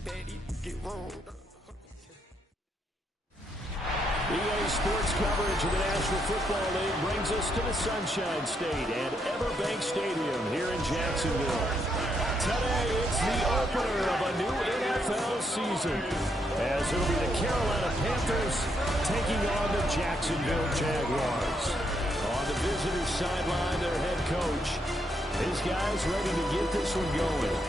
EA Sports coverage of the National Football League brings us to the Sunshine State at Everbank Stadium here in Jacksonville. Today, it's the opener of a new NFL season, as it'll be the Carolina Panthers taking on the Jacksonville Jaguars. On the visitors' sideline, their head coach. His guys ready to get this one going.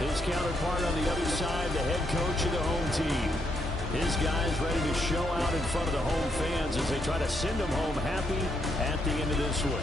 His counterpart on the other side, the head coach of the home team. His guys ready to show out in front of the home fans as they try to send them home happy at the end of this one.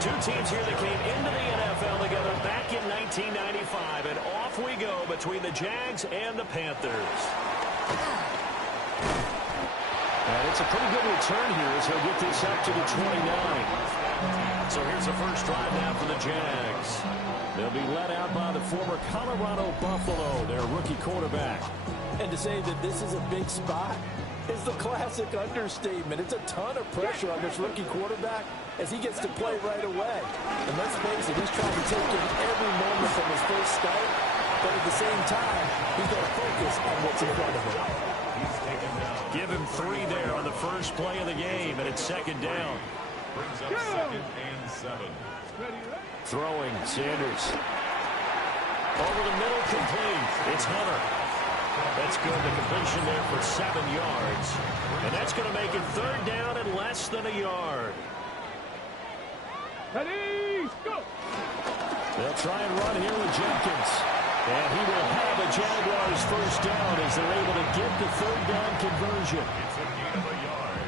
Two teams here that came into the NFL together back in 1995, and off we go between the Jags and the Panthers. And it's a pretty good return here as he'll get this up to the 29. So here's the first drive now for the Jags. They'll be led out by the former Colorado Buffalo, their rookie quarterback. And to say that this is a big spot is the classic understatement. It's a ton of pressure on this rookie quarterback as he gets to play right away. And let's face it, he's trying to take in every moment from his first start, but at the same time, he's got to focus on what's in front of him. Give him 3 there on the first play of the game, and it's second down. Brings up 2nd and 7. Throwing, Sanders. Over the middle, complete. It's Hunter. That's good. The completion there for 7 yards. And that's going to make it third down and less than a yard. Ready, go! They'll try and run here with Jenkins. And he will have the Jaguars first down as they're able to get the third down conversion. It's a gain of a yard.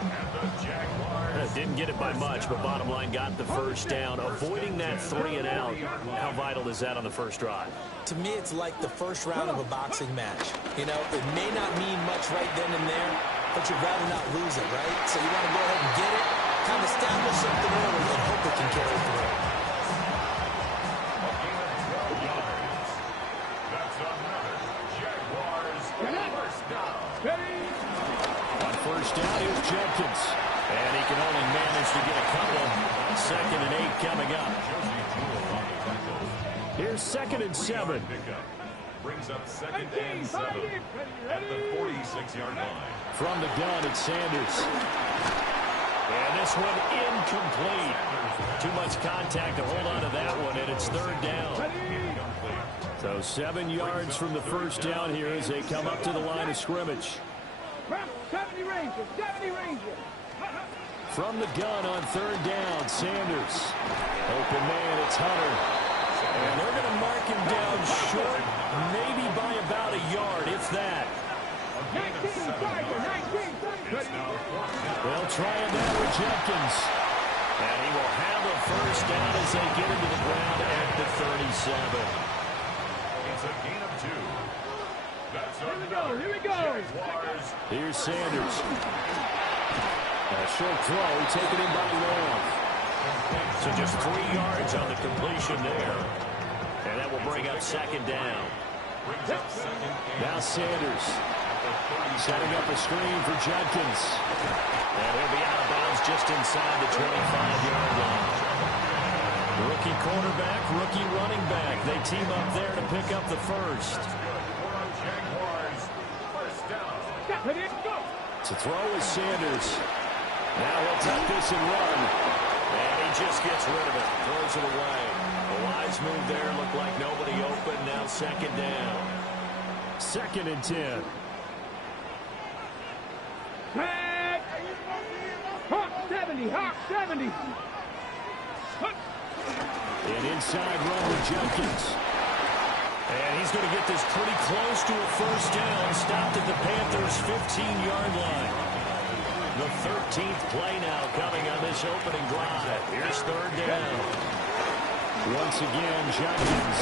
And the Jaguars... Didn't get it by much, but bottom line got the first down. Avoiding that 3 and out. How vital is that on the first drive? To me, it's like the first round of a boxing match. You know, it may not mean much right then and there, but you'd rather not lose it, right? So you want to go ahead and get it, kind of establish something early and hope it can carry through. A gain of 12 yards. That's another Jaguars first down. On first down, here's Jenkins. And he can only manage to get a couple. 2nd and 8 coming up. Here's 2nd and 7. Brings up 2nd and 7 at the 46-yard line. From the gun, it's Sanders. And this one incomplete. Too much contact to hold on to that one, and it's third down. So 7 yards from the first down here as they come up to the line of scrimmage. 70 Rangers, 70 Rangers. From the gun on third down, Sanders. Open man, it's Hunter. And they're going to mark him down short, maybe by about a yard, if that. 19, 19. They'll try it now with Jenkins. And he will have a first down as they get into the ground at the 37. It's a gain of Sanders. A short throw taken in by Long. So just 3 yards on the completion there. And that will bring up second down. Now Sanders setting up a screen for Jenkins. And he'll be out of bounds just inside the 25-yard line. Rookie quarterback, rookie running back. They team up there to pick up the first. To throw is Sanders. Now he'll tuck this and run. And he just gets rid of it. Throws it away. A wise move there. Looked like nobody open. Now second down. 2nd and 10. Tag! Hawk 70, Hawk 70. An inside run with Jenkins. And he's going to get this pretty close to a first down. Stopped at the Panthers' 15-yard line. The 13th play now coming on this opening drive. Here's third down. Once again, Jenkins.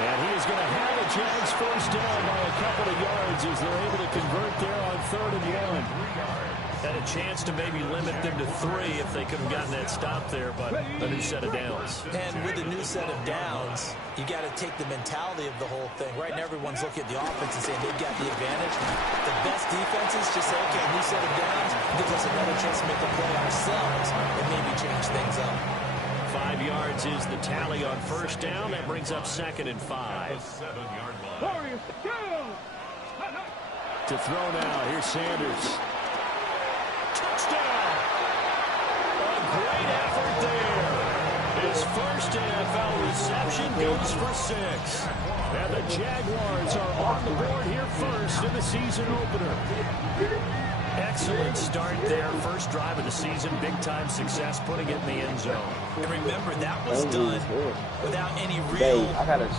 And he is going to have a Jags first down by a couple of yards as they're able to convert there on 3rd and 1. Had a chance to maybe limit them to 3 if they could have gotten that stop there, but a new set of downs. And with a new set of downs, you got to take the mentality of the whole thing. Right now, everyone's looking at the offense and saying they've got the advantage. The best defenses just say, okay, new set of downs gives us another chance to make a play ourselves and maybe change things up. 5 yards is the tally on first down. That brings up 2nd and 5. Warriors, go! To throw now, here's Sanders. Touchdown! A great effort there. His first NFL reception goes for 6. And the Jaguars are on the board here first in the season opener. Excellent start there. First drive of the season. Big-time success putting it in the end zone. And remember, that was done without any real map of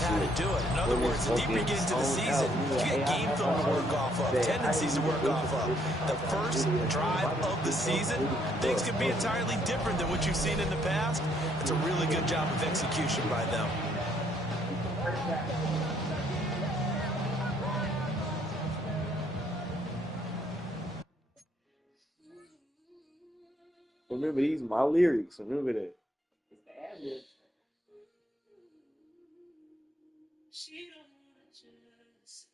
how to do it. In other words, the deeper you get into the season, you get game film to work off of, tendencies to work off of. The first drive of the season, things can be entirely different than what you've seen in the past. It's a really good job of execution by them. Remember, these are my lyrics. Remember that. She don't wanna just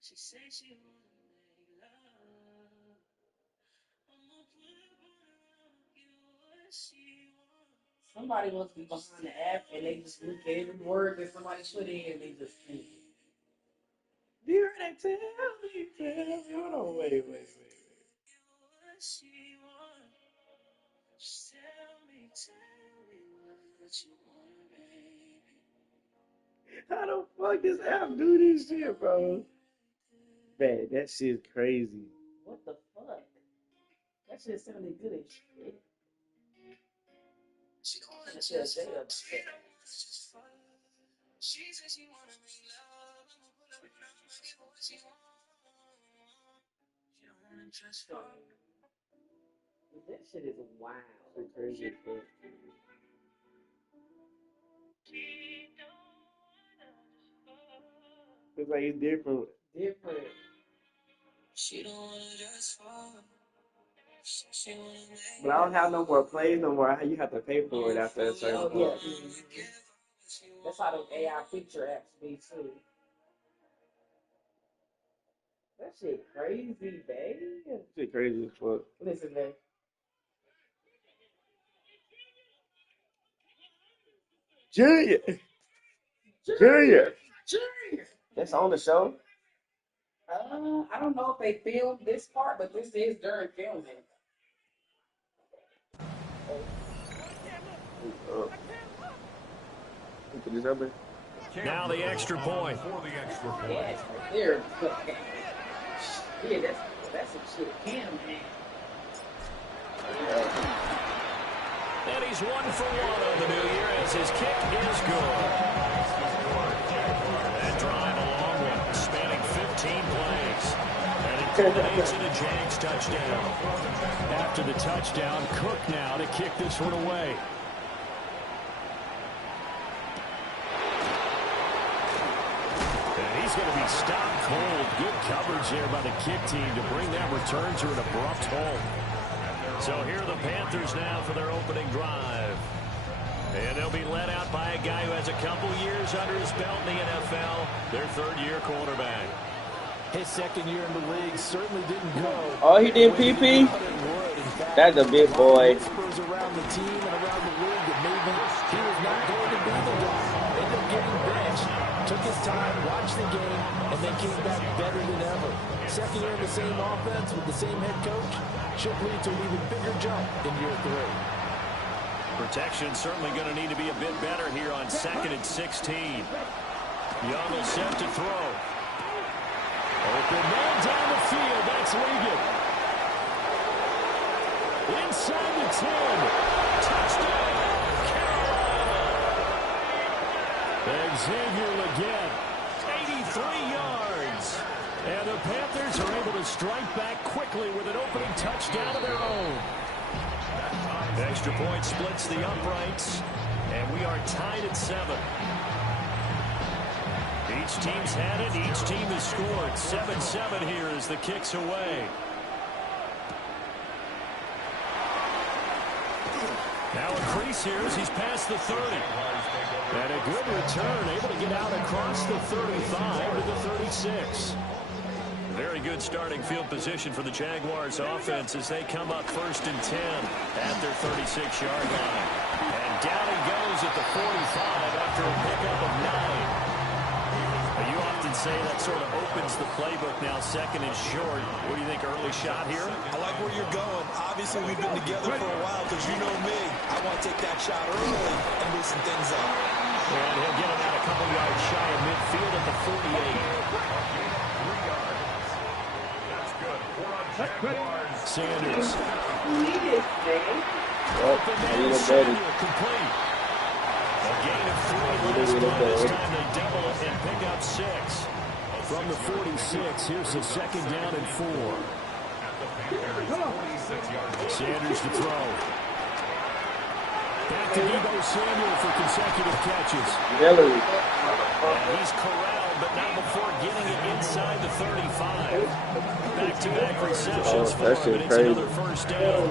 she say she wanna make love. I'ma put up on her, get what she wants. Somebody must be behind the app and they just look at every word that somebody put in and they just think. Dear, they tell me. Hold on, wait. What she wants. Just tell me what you want, baby. How the fuck does app do this shit, bro? Man, that shit's crazy. What the fuck? That shit sounded good as shit. She don't wanna That shit just day fuck. up. She don't wanna just fuck. She says she wanna make love. I'ma pull up and I'ma get what she wants. She don't wanna just fuck. That shit is wild. Shit crazy as fuck. She don't wanna just fuck. It's like it's different. Different. She don't wanna just fuck. She wanna make But I don't have no more plays no more. You have to pay for it after a certain Oh, point. yeah. That's how those AI picture apps be, too. That shit crazy, babe. Shit crazy as fuck. Listen, man. Junior. That's on the show. I don't know if they filmed this part, but this is during filming. Put this up there. Now the extra point. For the extra point. Yeah, it's right there. Yeah, that's some shit. Cam, man. And he's 1 for 1 on the new year as his kick is good. That drive a long one, spanning 15 plays. And it culminates in a Jags touchdown. After the touchdown, Cook now to kick this one away. And he he's going to be stopped cold. Good coverage there by the kick team to bring that return to an abrupt halt. So here are the Panthers now for their opening drive. And they'll be led out by a guy who has a couple years under his belt in the NFL, their third-year quarterback. His second year in the league certainly didn't go. Oh, he did PP? That's a big boy. Whispers around the team and around the league that maybe he was not going to be the guy. Ended up getting benched, took his time, watched the game, and then came back better than ever. Second year in the same offense with the same head coach should lead to an even bigger jump in year 3. Protection certainly going to need to be a bit better here on 2nd and 16. Young will set to throw. Open man down the field. That's Ligon. Inside the 10. Touchdown, Carolina. Xavier Legette, 83 yards. And the Panthers are able to strike back quickly with an opening touchdown of their own. Extra point splits the uprights, and we are tied at 7. Each team's had it. Each team has scored. 7-7 here as the kick's away. Now a crease here as he's past the 30. And a good return, able to get out across the 35 to the 36. Very good starting field position for the Jaguars offense as they come up 1st and 10 at their 36-yard line. And down he goes at the 45 after a pickup of 9. You often say that sort of opens the playbook now, 2nd and short. What do you think, early shot here? I like where you're going. Obviously, we've been together for a while because you know me. I want to take that shot early and loosen things up. And he'll get him out a couple yards shy of midfield at the 48. Sanders. Complete. A gain of 3 last time. This time they double it and pick up 6. From the 46, here's the 2nd down and 4. Sanders to throw. Back to Deebo Samuel for consecutive catches. And he's corralled, but not before getting it inside the 35. Back-to-back receptions for him, and it's another 1st down.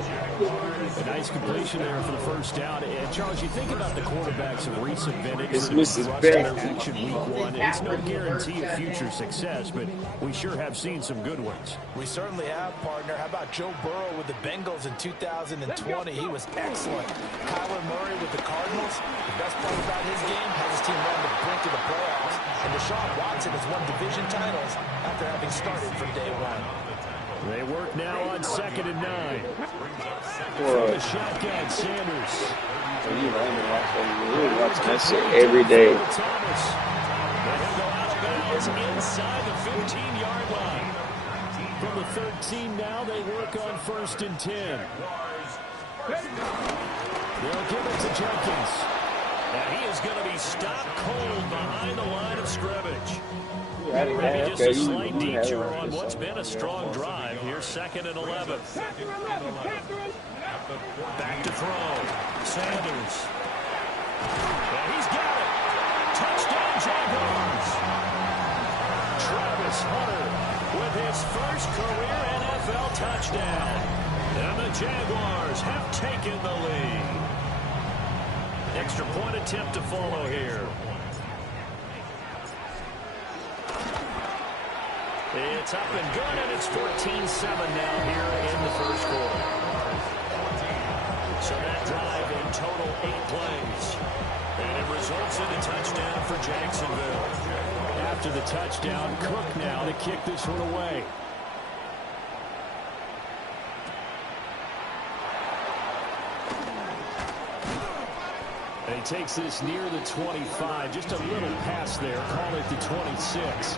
A nice completion there for the 1st down. And Charles, you think about the quarterbacks of recent vintage. It's Mrs. Bennett. Action week 1. It's no guarantee of future success, but we sure have seen some good ones. We certainly have, partner. How about Joe Burrow with the Bengals in 2020? He was excellent. Kyler Murray with the Cardinals. The best part about his game has his team on the brink of the playoffs. And Deshaun Watson has won division titles after having started from day 1. They work now on 2nd and 9. From the shotgun, Sanders. You watching that shit every day. Thomas. And he'll go out of bounds inside the 15-yard line. From the 13 now, they work on 1st and 10. They'll give it to Jenkins. And he is going to be stopped cold behind the line of scrimmage. Maybe just a slight detour on what's been a strong drive. Here's 2nd and 11. Back to throw. Sanders. And he's got it. Touchdown, Jaguars. Travis Hunter with his first career NFL touchdown. And the Jaguars have taken the lead. Extra point attempt to follow here. It's up and good, and it's 14-7 now here in the 1st quarter. So that drive in total 8 plays. And it results in a touchdown for Jacksonville. After the touchdown, Cook now to kick this one away. And he takes this near the 25. Just a little pass there. Call it the 26.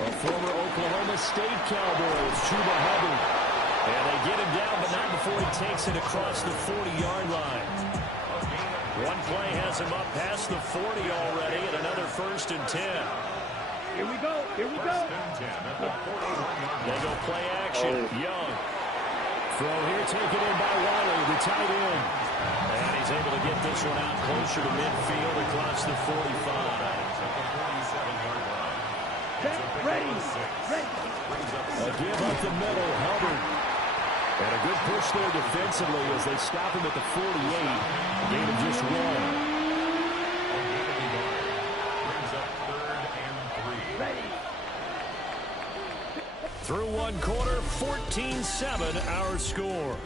A former Oklahoma State Cowboy is Chuba Hubbard. And they get him down, but not before he takes it across the 40-yard line. One play has him up past the 40 already, and another 1st and 10. Here we go. Here we go. They go play action. Young. Throw here taken in by Wiley, the tight end. And he's able to get this one out closer to midfield across the 45. Ready. A give up the middle, Hubbard. And a good push there defensively as they stop him at the 48. Gain of just one. Brings up 3rd and 3. Ready. Through one quarter, 14-7 our score.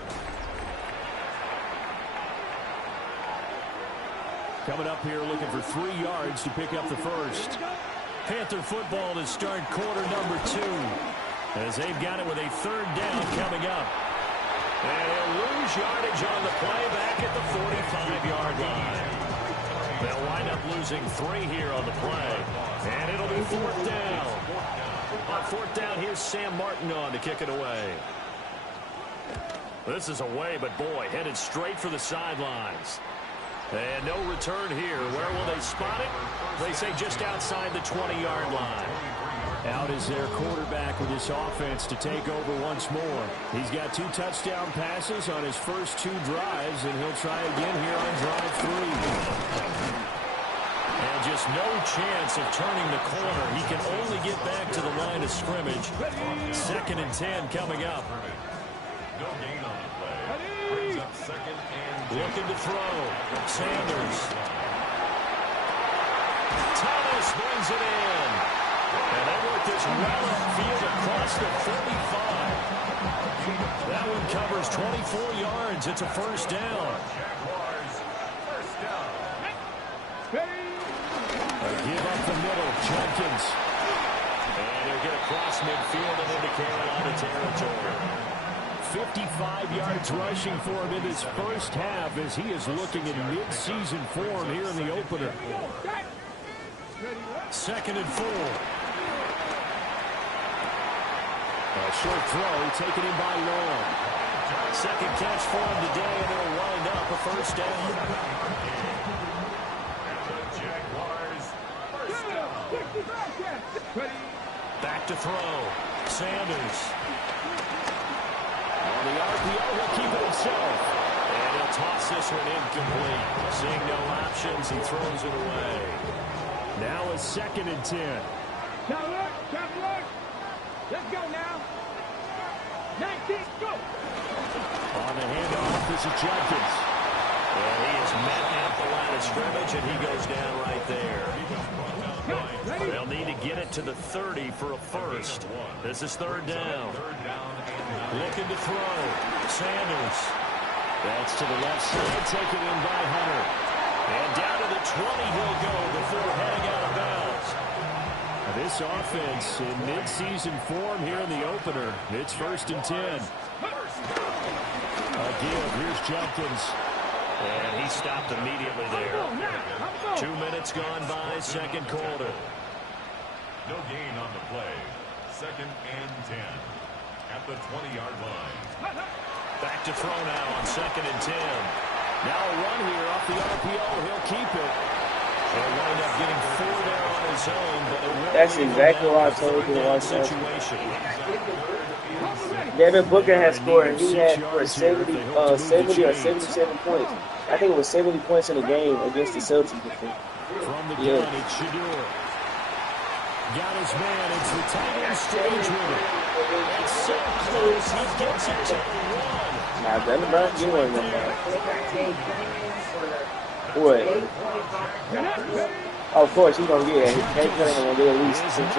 Coming up here looking for 3 yards to pick up the first. Panther football to start quarter number 2. As they've got it with a 3rd down coming up. And they'll lose yardage on the play back at the 45-yard line. They'll wind up losing 3 here on the play. And it'll be 4th down. On 4th down, here's Sam Martin on to kick it away. This is away, but boy, headed straight for the sidelines. And no return here. Where will they spot it? They say just outside the 20-yard line. Out is their quarterback with this offense to take over once more. He's got 2 touchdown passes on his first 2 drives, and he'll try again here on drive 3. And just no chance of turning the corner. He can only get back to the line of scrimmage. 2nd and 10 coming up. No gain on the play. Brings up 2nd and 10. Looking to throw. Sanders. Thomas brings it in. And they work this well upfield across the 35. That one covers 24 yards. It's a 1st down. Jaguars, 1st down. A give up the middle. Jenkins. And he'll get across midfield and into Carolina territory. 55 yards rushing for him in his first half as he is looking in mid-season form here in the opener. 2nd and 4. A short throw taken in by Long. 2nd catch for him today, and it'll wind up a 1st down. The Jaguars, 1st down. Back to throw. Sanders. On the RPO, he'll keep it himself. And he'll toss this one incomplete. Seeing no options, he throws it away. Now a 2nd and 10. Let's go now. 19, go. On the handoff, this is Jenkins. And he is met at the line of scrimmage, and he goes down right there. They'll need to get it to the 30 for a first. This is 3rd down. Looking to throw. Sanders. That's to the left side, taken in by Hunter. And down to the 20 he'll go before heading out of bounds. This offense in mid-season form here in the opener. It's 1st and 10. Again, here's Jenkins. And he stopped immediately there. 2 minutes gone by, 2nd quarter. No gain on the play. 2nd and 10. At the 20-yard line. Back to throw now on 2nd and 10. Now a run here off the RPO. He'll keep it. He'll wind up getting 4 there on his own, but it will. That's exactly what I told you to watch that. Situation. Devin Booker has scored, and he had for 70 or 77 points. I think it was 70 points in the game against the Celtics before. From the gun, it's Shador. Got his man. It's the tight end stage with it. It's so close. He gets it to 1. Now, Brandon Brown, you want them back. What? Oh, of course, he's going to get it. He's going to get at least 6 Get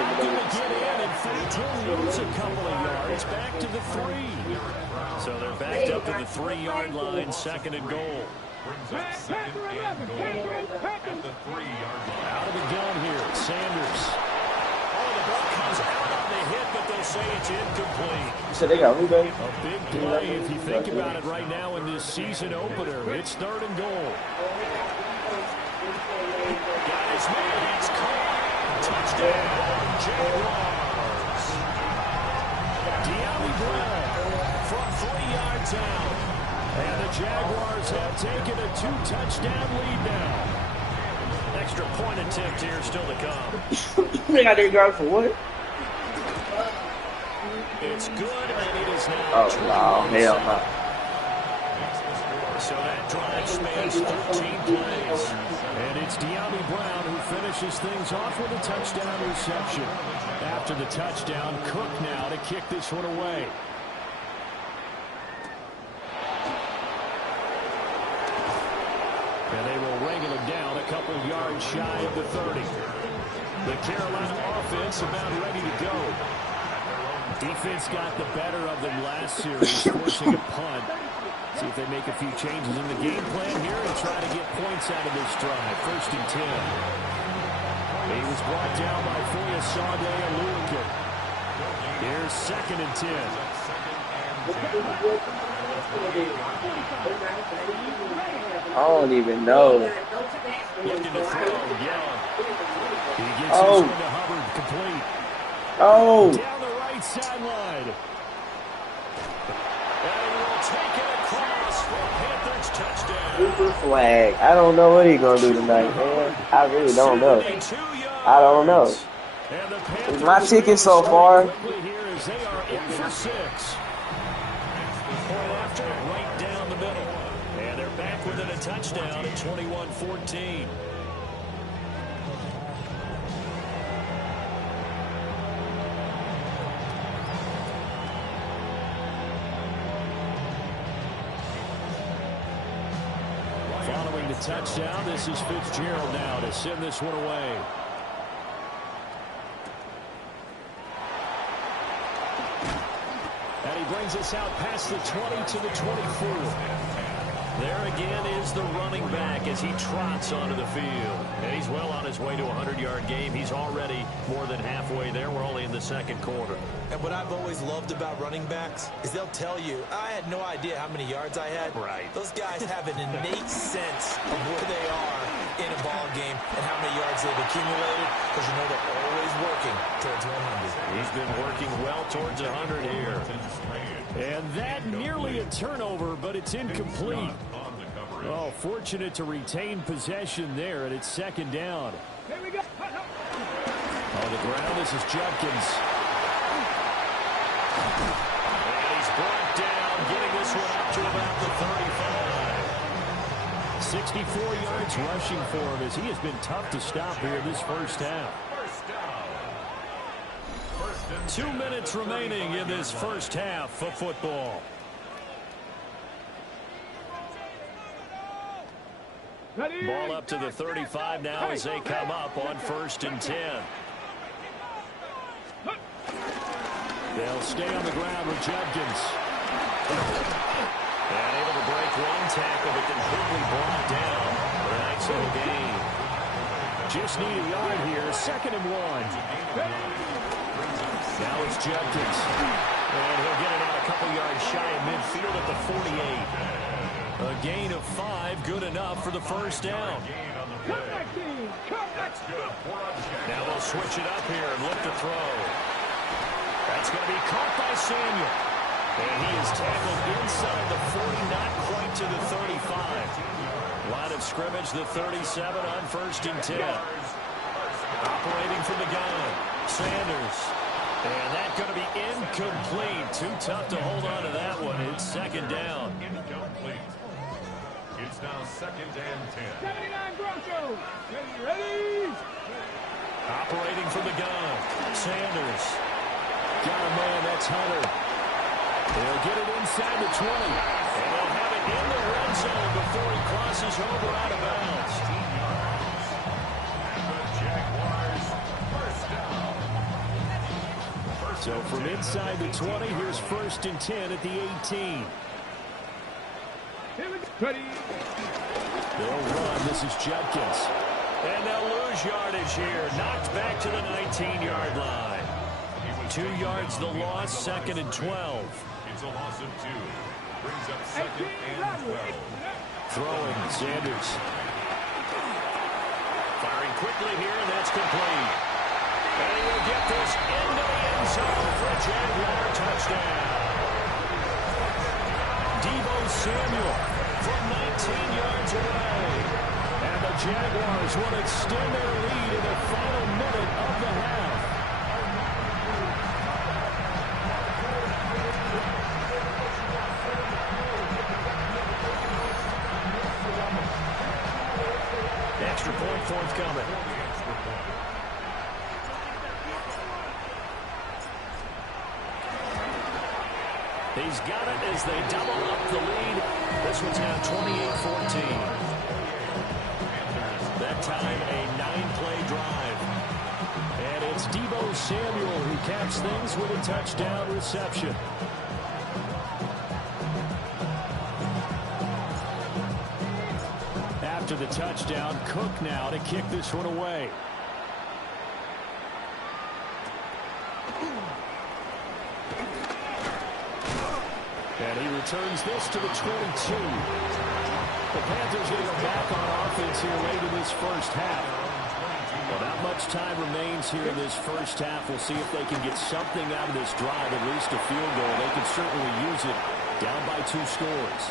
in, in fact, he'll lose a couple of yards back to the 3. So they're backed up to the 3-yard line, 2nd and goal. Brings up 2nd and goal at the 3-yard line. Out of the gun here, Sanders. Oh, the ball comes out on the hit, but they'll say it's incomplete. So they got who, baby? A big play if you think about it right now in this season opener. It's 3rd and goal. Got his man. It's caught. Touchdown, Jaguars. De'Ami Brown from 3 yards out. And the Jaguars have taken a 2-touchdown lead now. Extra point attempt here still to come. They got their guard for what? It's good, and it is now. Oh, wow. Hell no. So that drive spans 13 plays. And it's De'Ami Brown who finishes things off with a touchdown reception. After the touchdown, Cook now to kick this one away. And they will wrangle him down a couple yards shy of the 30. The Carolina offense about ready to go. Defense got the better of them last series, forcing a punt. See if they make a few changes in the game plan here and try to get points out of this drive. 1st and 10. He was brought down by Foyesade Oluokun. Here's 2nd and 10. I don't even know. Looking to throw, Young. He gets this one to Hubbard, complete. Down the right sideline. And will take it across for Panthers touchdown. Super flag. I don't know what he's going to do tonight, man. I really don't know. I don't know. It's my ticket so far. They are in for 6. Point after, right down the middle. And they're back within a touchdown at 21-14. Following the touchdown, this is Fitzgerald now to send this one away. And he brings us out past the 20 to the 24. There again is the running back as he trots onto the field. And he's well on his way to a 100-yard game. He's already more than halfway there. We're only in the 2nd quarter. And what I've always loved about running backs is they'll tell you, I had no idea how many yards I had. Right. Those guys have an innate sense of where they are in a ball game and how many yards they've accumulated, because you know they're always working towards 100. He's been working well towards 100 here. And that nearly a turnover, but it's incomplete. Oh, fortunate to retain possession there, and it's 2nd down. Here we go. On the ground, this is Judkins. And he's brought down, getting this one up to about the 35. 64 yards rushing for him as he has been tough to stop here this first half. 2 minutes remaining in this first half of football. Ball up to the 35 now as they come up on 1st and 10. They'll stay on the ground with Judkins. And able to break one tackle, but completely brought down for a nice little gain. Just need a yard here, 2nd and 1. Now it's Judkins. And he'll get it out a couple yards shy of midfield at the 48. A gain of 5, good enough for the first down. Now they'll switch it up here and look to throw. That's going to be caught by Samuel. And he is tackled inside the 40, not quite to the 35. Line of scrimmage, the 37 on 1st and 10. Operating from the gun, Sanders. And that's going to be incomplete. Too tough to hold on to that one. It's 2nd down. Incomplete. It's now 2nd and 10. 79 Broncos. Ready? Operating from the gun, Sanders. Got a man, that's Hunter. They'll get it inside the 20. And they'll have it in the red zone before he crosses over out of bounds. So from inside the 20, here's 1st and 10 at the 18. Ready? They'll run. This is Judkins. And they'll lose yardage here. Knocked back to the 19-yard line. 2 yards the loss, 2nd and 12. It's a loss of 2. Brings up 2nd and 12. Throwing, Sanders. Firing quickly here, and that's complete. And he will get this into the end zone for a Jaguar touchdown. Deebo Samuel from 19 yards away. And the Jaguars will extend their lead in the final minute of the half. forthcoming. He's got it as they double up the lead. This one's now 28-14. That time, a 9-play drive. And it's Deebo Samuel who caps things with a touchdown reception. After the touchdown, Cook now to kick this one away. And he returns this to the 22. The Panthers going to go back on offense here late in this first half. Well, not much time remains here in this first half. We'll see if they can get something out of this drive, at least a field goal. They can certainly use it down by 2 scores.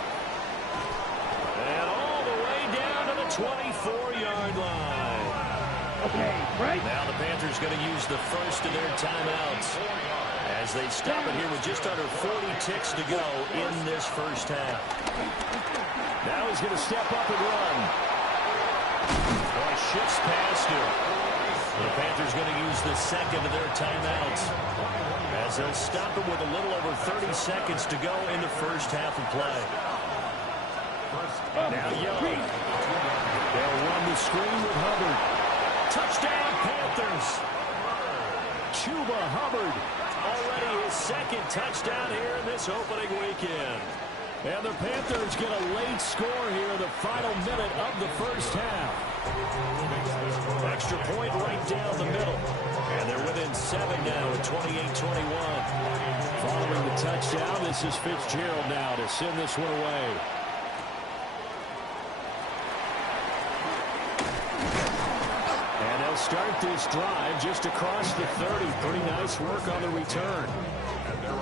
And all the way down to the 24-yard line. Okay, right. Now the Panthers going to use the first of their timeouts as they stop it here with just under 40 ticks to go in this first half. Now he's going to step up and run. Boy, shifts past him. The Panthers going to use the second of their timeouts as they'll stop him with a little over 30 seconds to go in the first half of play. Now Young. They'll run the screen with Hubbard. Touchdown, Panthers. Chuba Hubbard. Already his second touchdown here in this opening weekend. And the Panthers get a late score here in the final minute of the first half. Extra point right down the middle. And they're within 7 now at 28-21. Following the touchdown, this is Fitzgerald now to send this one away. And they'll start this drive just across the 30. Pretty nice work on the return.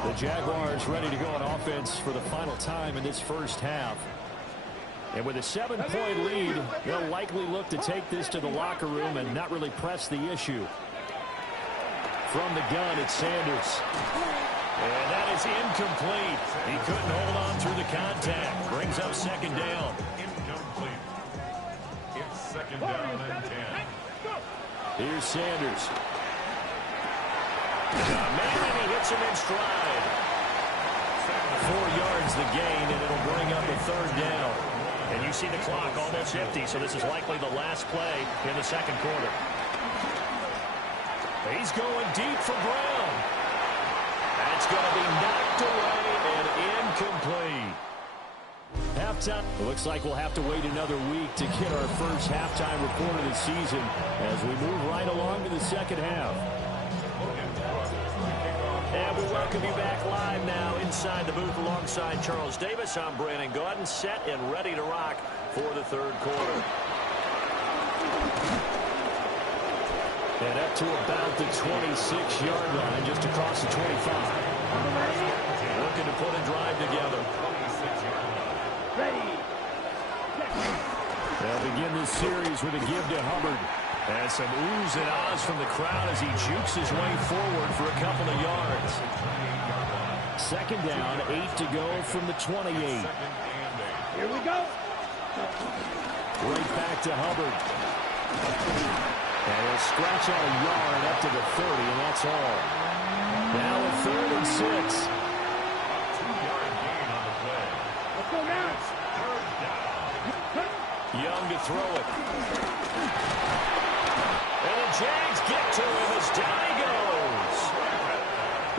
The Jaguars ready to go on offense for the final time in this first half. And with a 7-point lead, they'll likely look to take this to the locker room and not really press the issue. From the gun, it's Sanders. And that is incomplete. He couldn't hold on through the contact. Brings up second down. Incomplete. It's second down and 10. Here's Sanders. Man, he hits him in stride. 4 yards the gain, and it'll bring up a third down. And you see the clock almost empty, so this is likely the last play in the second quarter. He's going deep for Brown. That's going to be knocked away and incomplete. Halftime. It looks like we'll have to wait another week to get our first halftime report of the season as we move right along to the second half. And we welcome you back live now inside the booth alongside Charles Davis. I'm Brandon Gaudin, set and ready to rock for the third quarter. And up to about the 26-yard line, just across the 25. Looking to put a drive together. Ready. They'll begin this series with a give to Hubbard. And some oohs and ahs from the crowd as he jukes his way forward for a couple of yards. Second down, 8 to go from the 28. Here we go. Right back to Hubbard. And he'll scratch out a yard up to the 30, and that's all. Now a 3rd and 6. 2-yard gain on the play. Let's go now. Third down. Young to throw it. And the Jags get to him as down he goes.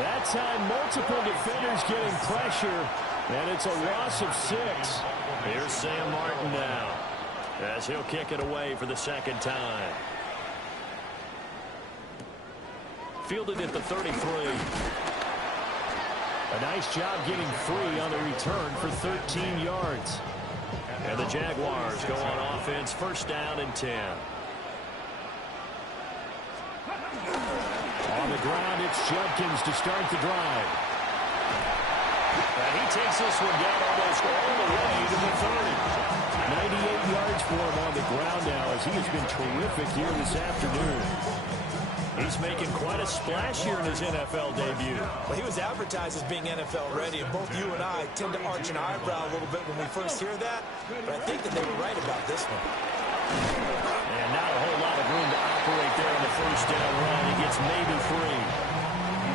That time, multiple defenders getting pressure, and it's a loss of 6. Here's Sam Martin now as he'll kick it away for the second time. Fielded at the 33. A nice job getting free on the return for 13 yards. And the Jaguars go on offense, first down and 10. On the ground, it's Judkins to start the drive. And he takes this one down almost all the way to the 30. 98 yards for him on the ground now as he has been terrific here this afternoon. He's making quite a splash here in his NFL debut. Well, he was advertised as being NFL ready, and both you and I tend to arch an eyebrow a little bit when we first hear that, but I think that they were right about this one. And not a whole lot of room to operate there on the first down run. He gets maybe 3.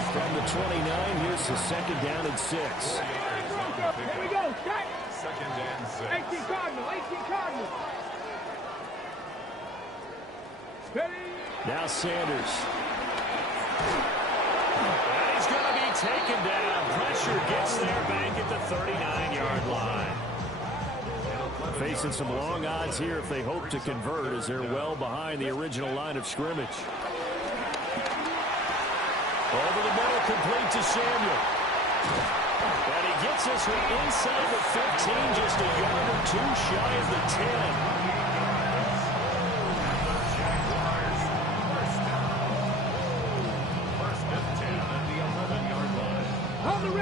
From the 29, here's the second down and 6. Here we go. Check. Second and 6. 18 Cardinal. 18 Cardinal. Ready. Now Sanders. And he's going to be taken down. Pressure gets there back at the 39-yard line. Facing some long odds here if they hope to convert, as they're well behind the original line of scrimmage. Over the middle, complete to Samuel. And he gets this one inside the 15, just a yard or 2 shy of the 10.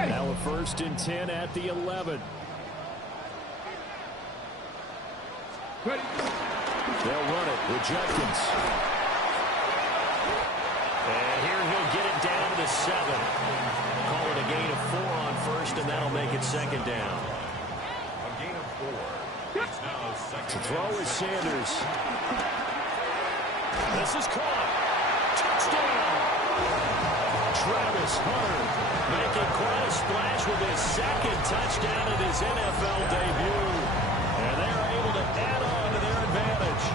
Now a 1st and 10 at the 11. Ready. They'll run it with Jenkins. And here he'll get it down to the 7. Call it a gain of 4 on 1st, and that'll make it 2nd down. A gain of 4. It's now 2nd. To throw is Sanders. This is caught. Touchdown. Travis Hunter making quite a splash with his 2nd touchdown in his NFL debut. And they're able to add on to their advantage.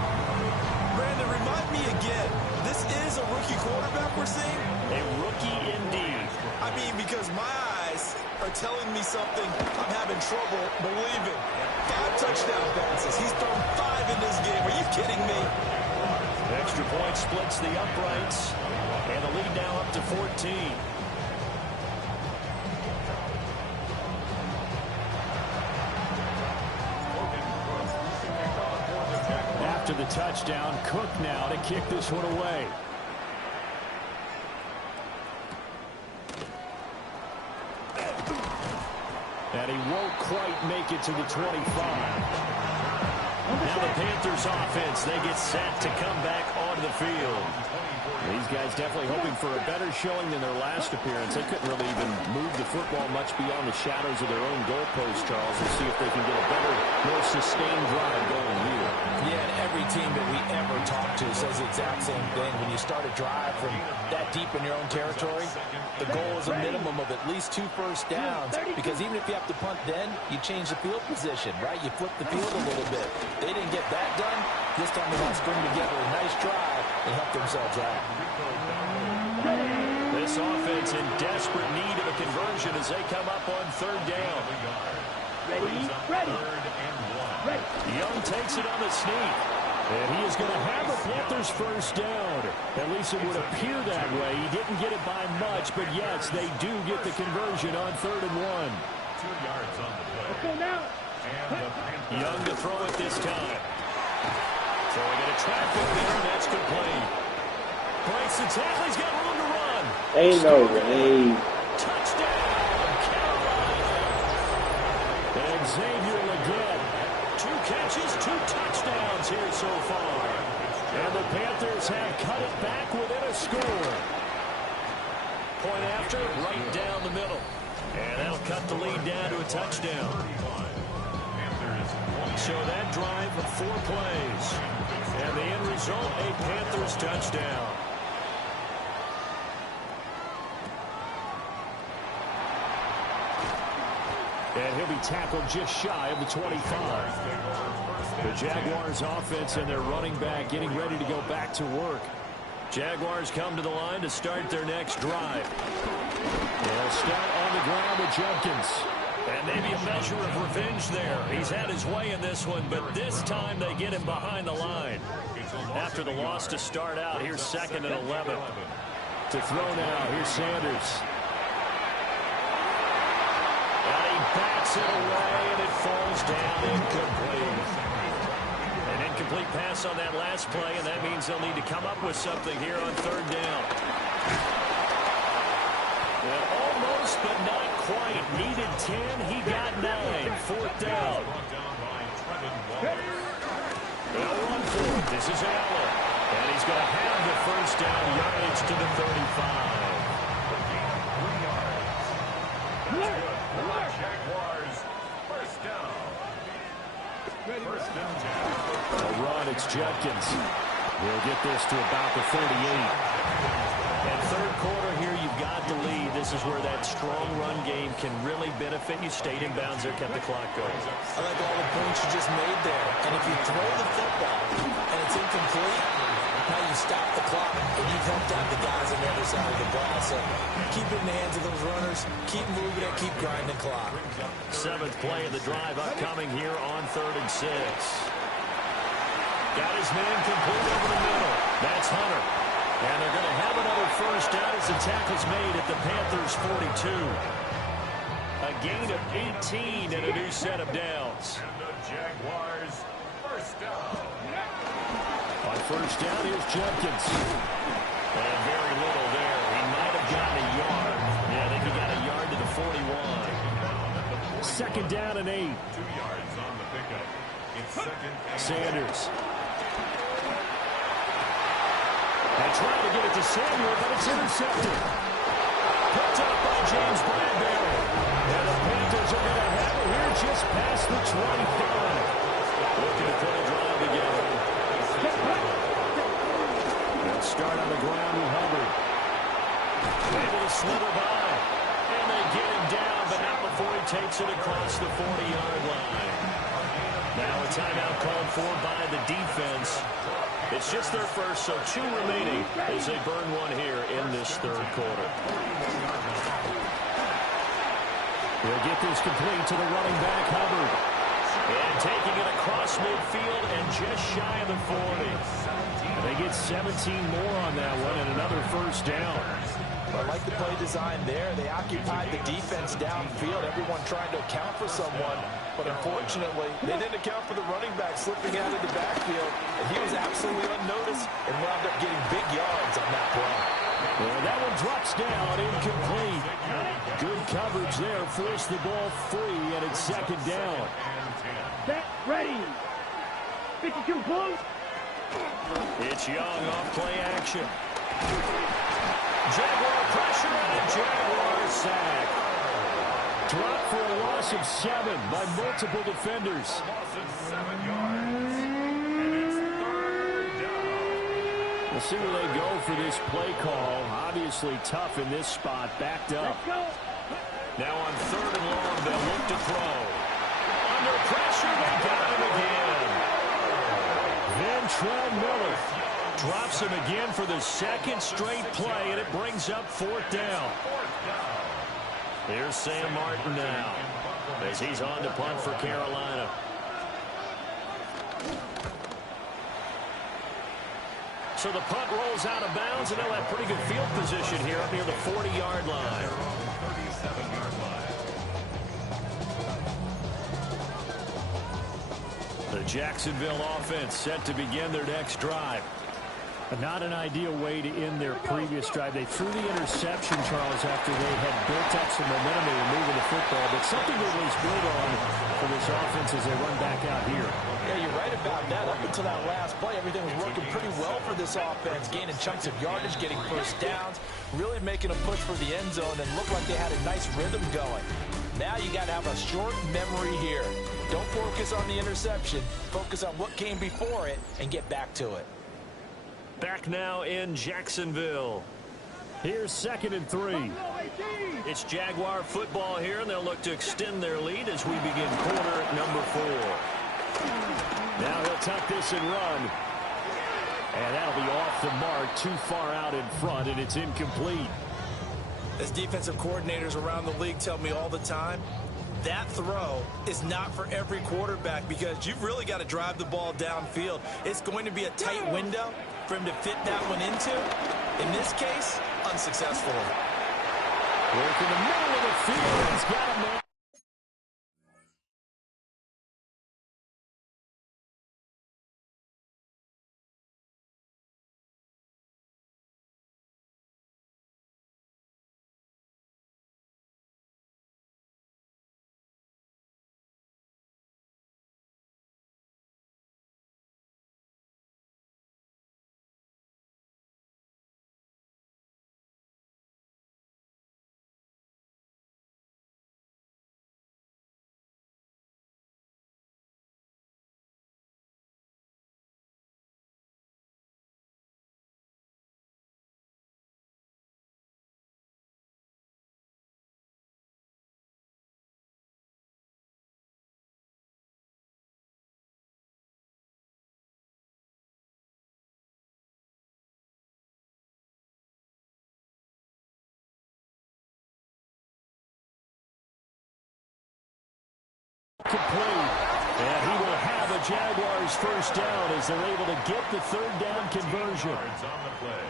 Brandon, remind me again, this is a rookie quarterback we're seeing? A rookie indeed. I mean, because my eyes are telling me something I'm having trouble believing. 5 touchdown passes. He's thrown 5 in this game. Are you kidding me? Extra point splits the uprights. And the lead now up to 14. After the touchdown, Cook now to kick this one away. And he won't quite make it to the 25. Now the Panthers offense, they get set to come back onto the field. These guys definitely hoping for a better showing than their last appearance. They couldn't really even move the football much beyond the shadows of their own goalpost, Charles, and see if they can get a better, more sustained drive going here. Yeah, and every team that we ever talk to says the exact same thing. When you start a drive from that deep in your own territory, the goal is a minimum of at least 2 first downs, because even if you have to punt then, you change the field position, right? You flip the field a little bit. They didn't get that done. This time they want to string together a nice drive and help themselves out. This offense in desperate need of a conversion as they come up on 3rd down. Ready. Ready. Ready. Young takes it on the sneak. And he is going to have the Panthers first down. At least it would appear that way. He didn't get it by much, but yes, they do get the conversion on 3rd and 1. 2 yards on the play. Let's go now. Young to throw it this time. Throwing it a traffic there, and that's complete. Breaks the tackle, he's got room to run. Ain't no way. Touchdown, Carolina. And Xavier again. 2 catches, 2 touchdowns here so far. And the Panthers have cut it back within a score. Point after, right down the middle. And that'll cut the lead down to a touchdown. So that drive of 4 plays. And the end result, a Panthers touchdown. And he'll be tackled just shy of the 25. The Jaguars offense and their running back getting ready to go back to work. Jaguars come to the line to start their next drive. They'll start on the ground with Jenkins. And maybe a measure of revenge there. He's had his way in this one, but this time they get him behind the line. After the loss to start out, here's 2nd and 11. To throw now, here's Sanders. And he backs it away, and it falls down incomplete. An incomplete pass on that last play, and that means they'll need to come up with something here on 3rd down. And almost, but not quite. Needed 10. He got 9. 4th down. They'll run for it. This is Allen. And he's going to have the first down yardage to the 35. Jaguars, first down. First and 10. A run, it's Judkins. We'll get this to about the 38. And third quarter here, you've got the lead. This is where that strong run game can really benefit you. Stayed in bounds there, kept the clock going. I like all the points you just made there. And if you throw the football and it's incomplete, now you stop the clock and you've helped out the guys on the other side of the ball. So keep it in the hands of those runners, keep moving it, keep grinding the clock. Seventh play of the drive upcoming here on 3rd and 6. Got his man complete over the middle. That's Hunter. And they're going to have another first down as the tackle's made at the Panthers' 42. A gain of 18 and a new set of downs. And the Jaguars first down. On first down, here's Judkins. And very little there. He might have gotten a yard. Yeah, I think he got a yard to the 41. Second down and 8. 2 yards on the pickup. It's second and Sanders. And trying to get it to Samuel, but it's intercepted. Picked up by James Bradbury. And the Panthers are going to have it here just past the 25. Looking to put a drive together. They'll start on the ground with Hubbard. Able to slither by. And they get him down, but not before he takes it across the 40-yard line. Now a timeout called for by the defense. It's just their first, so 2 remaining as they burn one here in this third quarter. They'll get this complete to the running back, Hubbard. And taking it across midfield and just shy of the 40. They get 17 more on that one and another first down. I like the play design there. They occupied the defense downfield, everyone trying to account for someone. But unfortunately, they didn't account for the running back slipping out of the backfield. And he was absolutely unnoticed and wound up getting big yards on that play. Well, that one drops down, incomplete. Good coverage there, forced the ball free, and it's second down. Set, ready. 52 close. It's Young off play action. Jaguar pressure and Jaguar sack. Dropped for a loss of 7 by multiple defenders. Loss of 7 yards. And it's third down. We'll see where they go for this play call. Obviously tough in this spot, backed up. Let's go. Now on 3rd and long, they'll look to throw. Under pressure, they got him again. Ventrell Miller drops him again for the second straight play, and it brings up 4th down. Here's Sam Martin now as he's on to punt for Carolina. So the punt rolls out of bounds, and they'll have pretty good field position here up near the 40-yard line. 37-yard line. The Jacksonville offense set to begin their next drive. Not an ideal way to end their previous drive. They threw the interception, Charles, after they had built up some momentum. They were moving the football, but something that was built on for this offense as they run back out here. Yeah, you're right about that. Up until that last play, everything was working pretty well for this offense, gaining chunks of yardage, getting first downs, really making a push for the end zone, and looked like they had a nice rhythm going. Now you got to have a short memory here. Don't focus on the interception. Focus on what came before it and get back to it. Back now in Jacksonville. Here's 2nd and 3. It's Jaguar football here, and they'll look to extend their lead as we begin quarter number 4. Now he'll tuck this and run. And that'll be off the mark, too far out in front, and it's incomplete. As defensive coordinators around the league tell me all the time, that throw is not for every quarterback because you've really got to drive the ball downfield. It's going to be a tight window for him to fit that one into. In this case, unsuccessfully. Work in the middle of the field. He's got a man. complete. And he will have a Jaguars first down as they're able to get the third down conversion. On the play.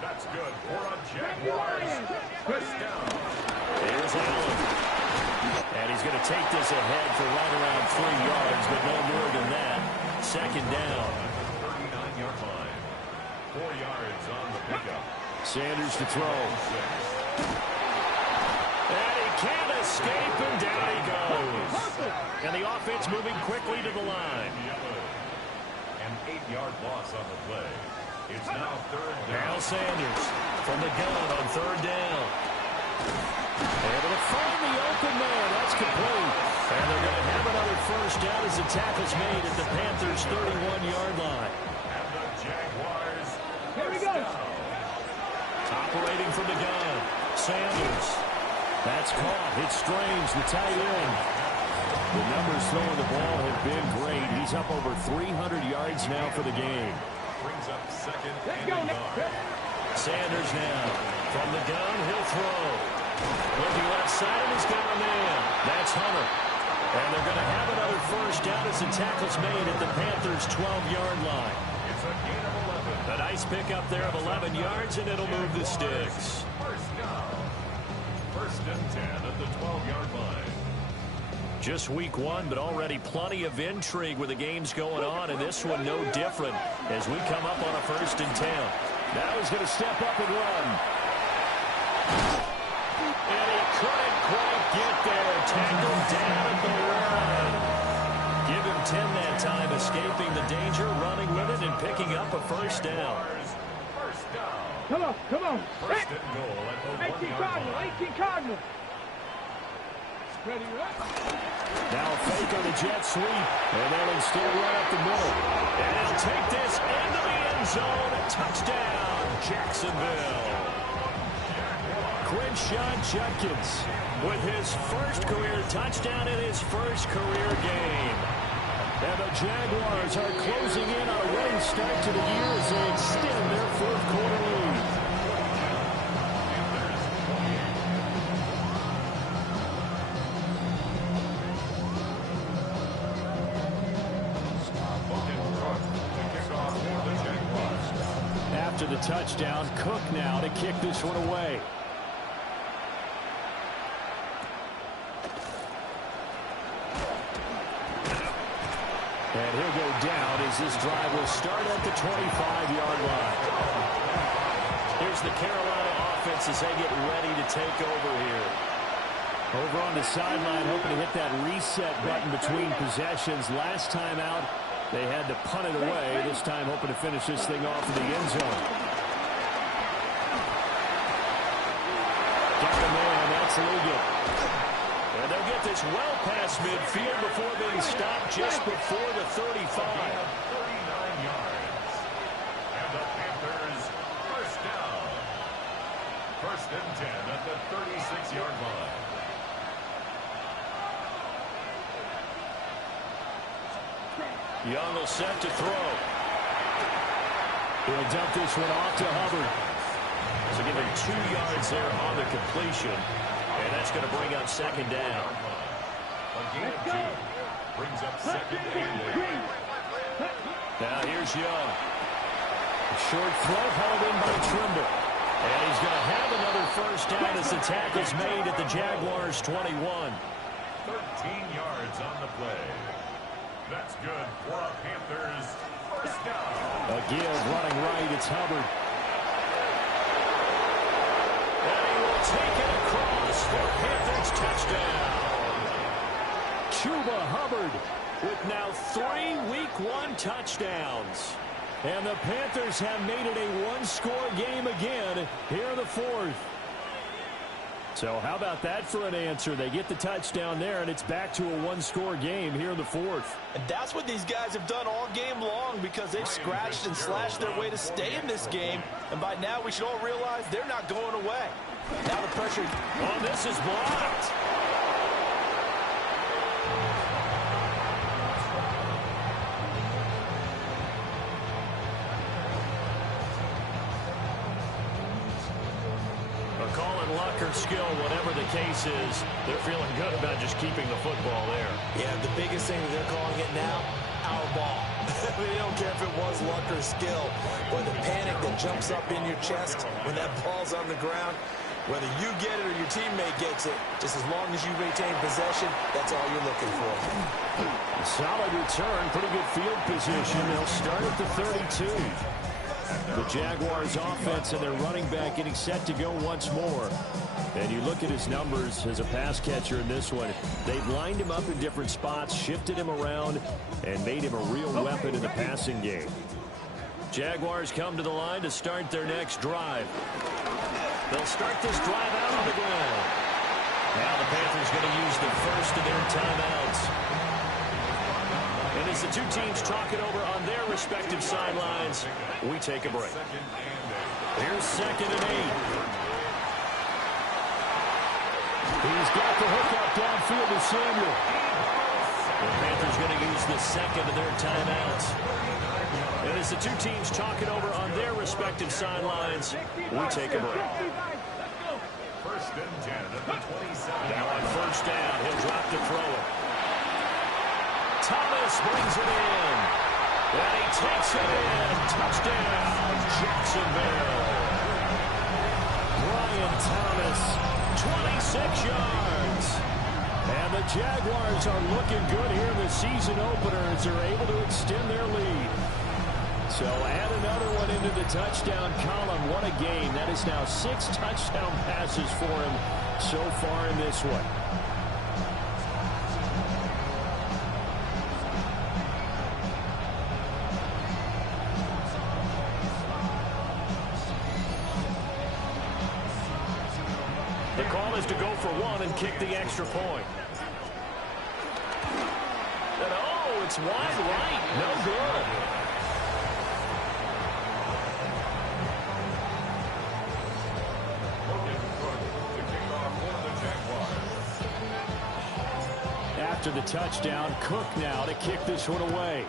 That's good for a Jaguars first down. Here's Allen. And he's going to take this ahead for right around 3 yards, but no more than that. Second down. 39-yard line. 4 yards on the pickup. Sanders to throw. And he can't escape, and down he goes. And the offense moving quickly to the line. An 8-yard loss on the play. It's now third down. Now Sanders from the gun on third down. Able to find the open man. That's complete. And they're going to have another first down as the tackle's made at the Panthers' 31-yard line. And the Jaguars. Here we go. Operating from the gun. Sanders. That's caught. It's Strange, the tight end. The numbers throwing the ball have been great. He's up over 300 yards now for the game. Brings up second Let's and go. a yard. Sanders now. From the gun, he'll throw. Looking left side, and he's got a man. That's Hunter. And they're going to have another first down as the tackle's made at the Panthers' 12-yard line. It's a gain of 11. A nice pickup there of 11 yards, and it'll move the sticks. First down. First and 10 at the 12-yard line. Just week 1, but already plenty of intrigue with the games going on, and this one no different as we come up on a first and 10. Now he's going to step up and run. And he couldn't quite get there. Tackled down at the run. Give him 10 that time, escaping the danger, running with it, and picking up a first down. First down. Come on, come on. First and goal at the 18 1-yard Cardinal, line. 18 Cardinal. Ready, right? Now a fake on the jet sweep, and they'll instead run up the middle. And he'll take this into the end zone. Touchdown, Jacksonville. Crenshaw Judkins with his first career touchdown in his first career game. And the Jaguars are closing in on a winning start to the year as they extend their fourth quarter lead. After the touchdown, Cook now to kick this one away. And he'll go down as this drive will start at the 25-yard line. Here's the Carolina offense as they get ready to take over here. Over on the sideline, hoping to hit that reset button between possessions. Last time out, they had to punt it away. This time hoping to finish this thing off in the end zone. Got the man. That's Liggett. And they'll get this well past midfield before being stopped just before the 35. 39 yards. And the Panthers first down. First and 10 at the 36-yard line. Young will set to throw. He'll dump this one off to Hubbard. So give him 2 yards there on the completion. And that's going to bring up second down. A gain of 2. Brings up second and 8. Now here's Young. A short throw held in by Trimble. And he's going to have another first down as the tackle's made at the Jaguars' 21. 13 yards on the play. That's good for a Panthers first down. A give running right. It's Hubbard. And he will take it across for Panthers touchdown. Chuba Hubbard with now 3 Week 1 touchdowns. And the Panthers have made it a one-score game again here in the fourth. So how about that for an answer? They get the touchdown there, and it's back to a one-score game here in the fourth. And that's what these guys have done all game long because they've scratched and slashed their way to stay in this game. And by now, we should all realize they're not going away. Now the pressure. Oh, this is blocked. Call it luck or skill, whatever the case is, they're feeling good about just keeping the football there. Yeah, the biggest thing that they're calling it now, our ball. They don't care if it was luck or skill, or the panic that jumps up in your chest when that ball's on the ground. Whether you get it or your teammate gets it, just as long as you retain possession, that's all you're looking for. Solid return, pretty good field position. They'll start at the 32. The Jaguars offense and their running back getting set to go once more. And you look at his numbers as a pass catcher in this one. They've lined him up in different spots, shifted him around, and made him a real weapon in the passing game. Jaguars come to the line to start their next drive. They'll start this drive out on the ground. Now the Panthers going to use the first of their timeouts. And as the two teams talk it over on their respective sidelines, we take a break. Here's 2nd and 8. He's got the hookup downfield to Samuel. The Panthers going to use the second of their timeouts. And as the two teams talk it over on their respective sidelines, we take a break. 1st and 10 at the 27. Now on 1st down, he'll drop to throw it. Thomas brings it in. And he takes it in. Touchdown, Jacksonville. Brian Thomas, 26 yards. And the Jaguars are looking good here in the season opener as they're able to extend their lead. So add another one into the touchdown column. What a game. That is now 6 touchdown passes for him so far in this one. The call is to go for one and kick the extra point. And oh, it's wide right. No good. After the touchdown, Cook now to kick this one away.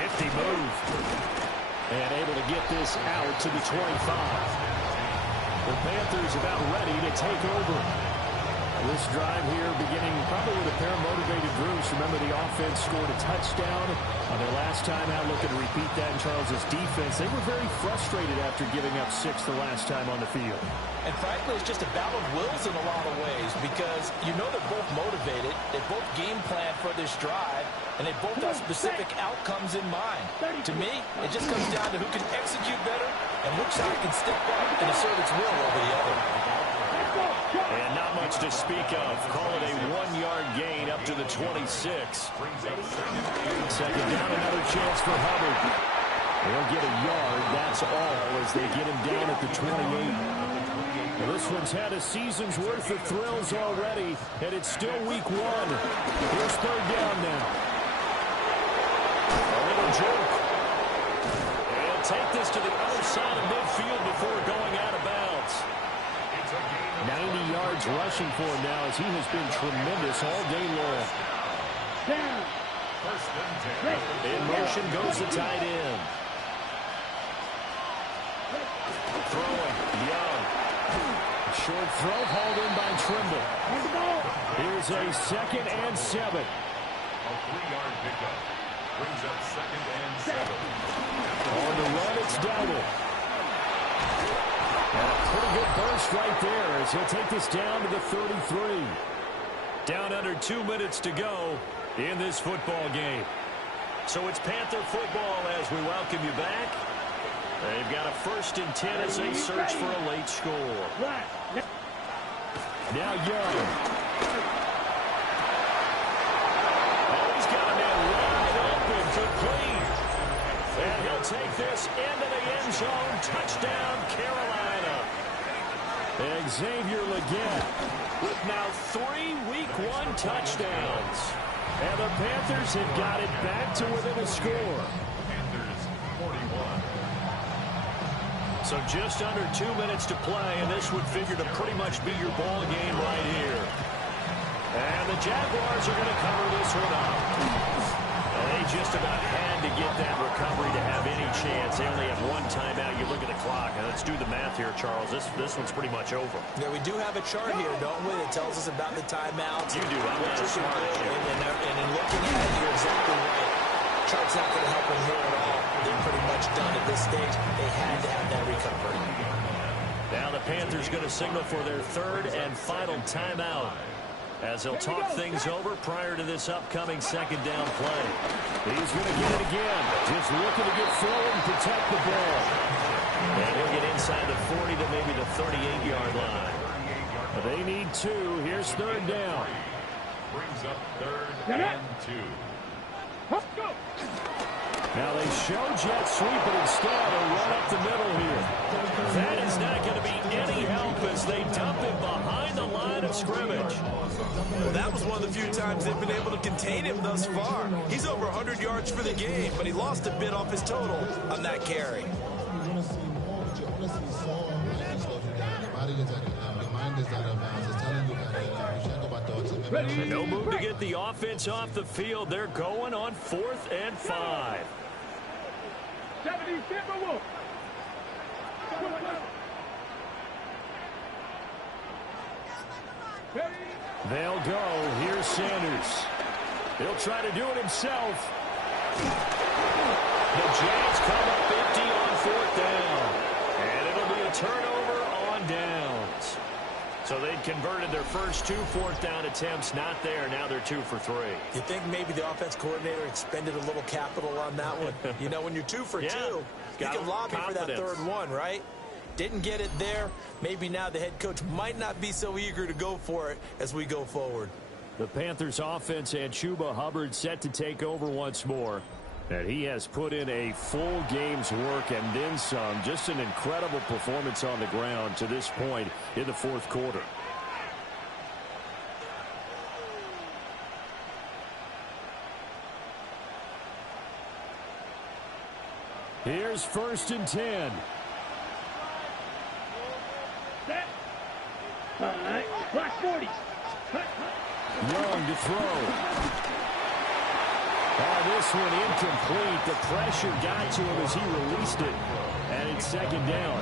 Nifty move. And able to get this out to the 25. The Panthers about ready to take over. This drive here beginning probably with a pair of motivated groups. Remember, the offense scored a touchdown on their last time out. Looking to repeat that in Charles's defense. They were very frustrated after giving up 6 the last time on the field. And frankly, it's just a battle of wills in a lot of ways because you know they're both motivated. They both game plan for this drive, and they both have specific outcomes in mind. To me, it just comes down to who can execute better and which side can step up and assert its will over the other. And not much to speak of. Call it a 1-yard gain up to the 26. Second down, another chance for Hubbard. They'll get a yard, that's all, as they get him down at the 28. Well, this one's had a season's worth of thrills already, and it's still week 1. Here's 3rd down now. A little joke. They'll take this to the other side of midfield before going out of bounds. 90 yards rushing for him now as he has been tremendous all day long. In motion goes the tight end. Throwing, Young. Short throw hauled in by Trimble. Here's a 2nd and 7. A 3-yard pickup. Brings up 2nd and 7. On the run, it's Dowdle. And a pretty good burst right there as he'll take this down to the 33. Down under 2 minutes to go in this football game. So it's Panther football as we welcome you back. They've got a 1st and 10 as they search for a late score. Now Young. Oh, he's got a man wide open, complete. And he'll take this into the end zone. Touchdown, Carolina. Xavier Legette with now 3 week 1 touchdowns. And the Panthers have got it back to within a score. Panthers 41. So just under 2 minutes to play, and this would figure to pretty much be your ball game right here. And the Jaguars are going to cover this one up. They just about had to get that recovery to have any chance. They only have one timeout. You look at the clock. Now let's do the math here, Charles. This one's pretty much over. Yeah, we do have a chart here, don't we, that tells us about the timeouts. You do. I'm not a smart and in looking at it, you're exactly right. Chart's not going to help them here at all. They're pretty much done at this stage. They had to have that recovery. Now the Panthers going to signal for their third and final timeout as they'll talk things over prior to this upcoming second down play. He's going to get it again. Just looking to get forward and protect the ball. And he'll get inside the 40 to maybe the 38-yard line. But they need two. Here's third down. Brings up third and 2. Let's go. Now they show jet sweep, but instead a run up the middle here. That is not going to be any help as they dump him behind the line of scrimmage. Well, that was one of the few times they've been able to contain him thus far. He's over 100 yards for the game, but he lost a bit off his total on that carry. No move to get the offense off the field. They're going on 4th and 5. 70, Timberwolves. They'll go. Here's Sanders. He'll try to do it himself. The Jags come up empty on 4th down. And it'll be a turnover on downs. So they'd converted their first 2 4th down attempts. Not there. Now they're 2 for 3. You think maybe the offense coordinator expended a little capital on that one? You know, when you're 2 for 2, you can lobby for that third one, right? Didn't get it there. Maybe now the head coach might not be so eager to go for it as we go forward. The Panthers offense had Chuba Hubbard set to take over once more. And he has put in a full game's work and then some. Just an incredible performance on the ground to this point in the 4th quarter. Here's 1st and 10. Set. All right. Black 40s. Young to throw. This one incomplete. The pressure got to him as he released it. And it's 2nd down.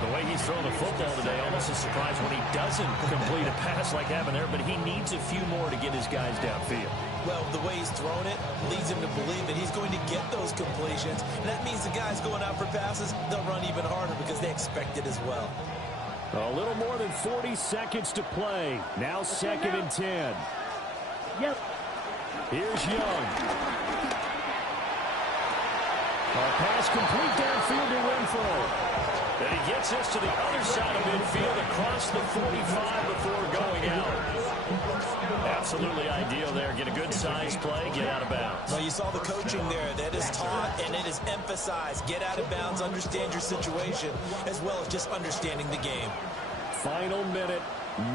The way he's throwing the football today, almost a surprise when he doesn't complete a pass like having there, but he needs a few more to get his guys downfield. Well, the way he's thrown it leads him to believe that he's going to get those completions. And that means the guys going out for passes, they'll run even harder because they expect it as well. A little more than 40 seconds to play. Now 2nd and 10. Yep. Here's Young. A pass complete downfield to Renfro. Then he gets this to the other side of midfield across the 45 before going out. Absolutely ideal there. Get a good size play, get out of bounds. Well, you saw the coaching there. That is taught and it is emphasized. Get out of bounds, understand your situation, as well as just understanding the game. Final minute.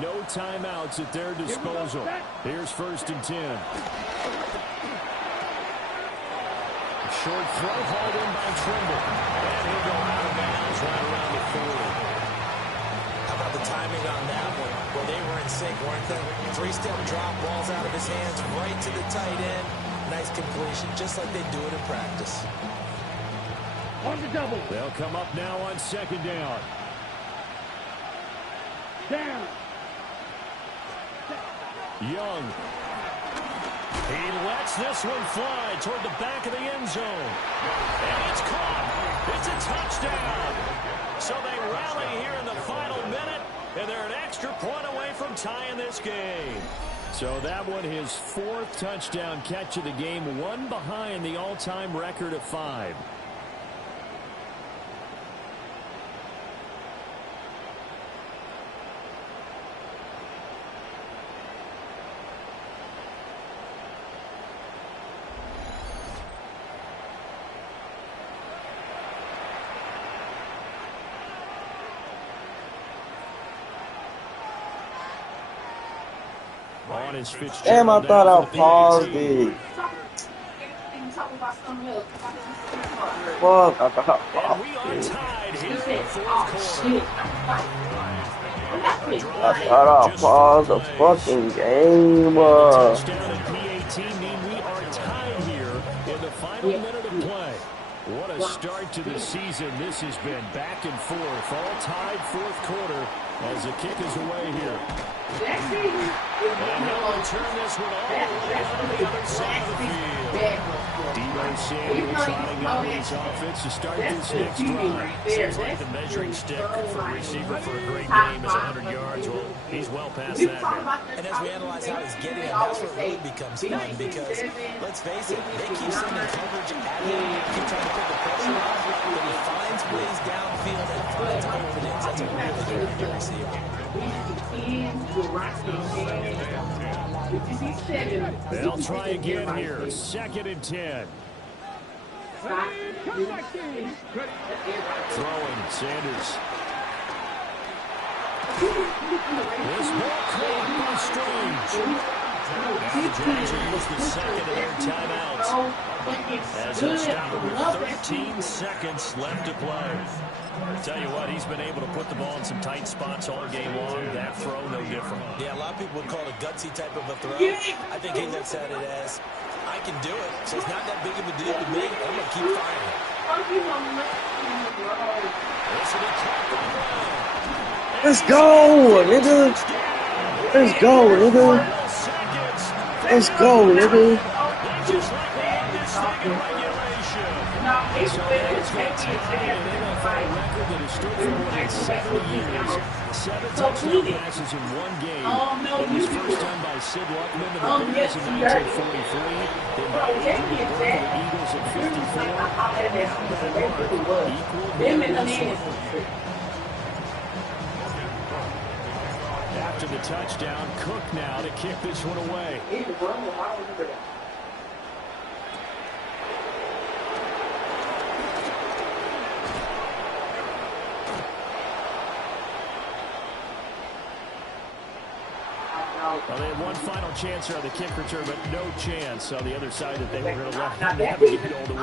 No timeouts at their disposal. Here's 1st and 10. Short throw hauled in by Trimble. And he'll go out of bounds right around the 40. How about the timing on that one? Well, they were in sync, weren't they? 3-step drop, balls out of his hands, right to the tight end. Nice completion, just like they do it in practice. On the double. They'll come up now on 2nd down. Down. Young. He lets this one fly toward the back of the end zone. And it's caught. It's a touchdown. So they rally here in the final minute, and they're an extra point away from tying this game. So that one, his 4th touchdown catch of the game, one behind the all-time record of 5. Damn, I thought I paused it. Fuck, I thought I paused it. I thought I paused the fucking game. Touchdown at PAT mean we are tied here final minute of play. What a start to the season this has been. Back and forth, all tied fourth quarter as the kick is away here. And he'll return this one all the way on the other side of the field. Debo Samuel trotting out his offense to start this next drive. Seems like the measuring stick for a receiver for a great game is 100 yards. Well, he's well past that now. And as we analyze how he's getting it, that's where it really becomes fun because, let's face it, they keep sending coverage at him, keep trying to put the pressure on, but he finds ways downfield and finds openings. That's a really good receiver. They'll try again here. 2nd and 10. Throwing, Sanders. This ball caught by Strange. Now the Giants will use the second of their timeouts as they'll stop it with 13 seconds left to play. I tell you what, he's been able to put the ball in some tight spots all game long. That throw, no different. Yeah, a lot of people would call it a gutsy type of a throw. I think he looks at it as, I can do it, so it's not that big of a deal to me. I'm going to keep firing. Let's go, nigga. Let's go, nigga. Let's go, nigga. So he's got an NFL record that has stood for more than 70 years. 7 touchdown passes in one game. It was first done by Sid Luckman to the Bears in 1943. Then by Adrian Burke to the Eagles in 54. That mark equaled Minnesota. After the touchdown, Cook now to kick this one away. Well, they had one final chance here on the kick return, but no chance on the other side that they were going to let him navigate all the way.